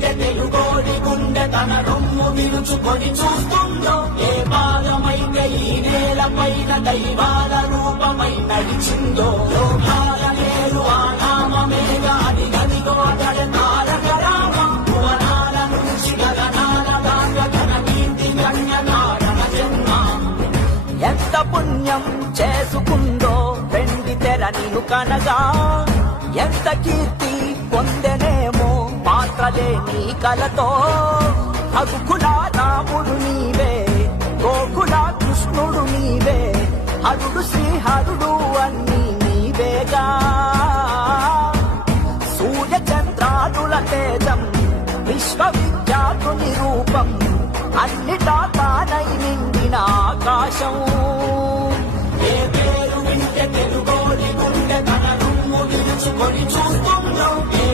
వింటే తెలుగోడి గుండె తన రొమ్ము విరుచుకొని చూస్తుందో, ఏ పాదమైతే ఈ నేల పైన దైవాల రూపమై నడిచిందో, లోకాల నేరు ఆ నామమేగా అది గదిగో అతడి తారక రామ. భువనాల నుంచి గగనాల దాకా ఘన కీర్తి గణ్య కారణ జన్మ. ఎంత పుణ్యం చేసుకుందో వెండి తెర నిన్ను కనగా, ఎంత కీర్తి పొందెనేమో పాత్రలే నీ కలతో. రఘుకుల రాముడు నీవే, గోకుల కృష్ణుడు నీవే, హరుడు శ్రీహరుడు అన్నీ నీవేగా. సూర్య చంద్రాదుల తేజం విశ్వవిఖ్యాతుని రూపం, అన్నిటా తానై నిండిన ఆకాశం. ఏ పేరు వింటే తెలుగోడి గుండె తన రొమ్ము విరుచుకొని చూస్తుందో, ఏ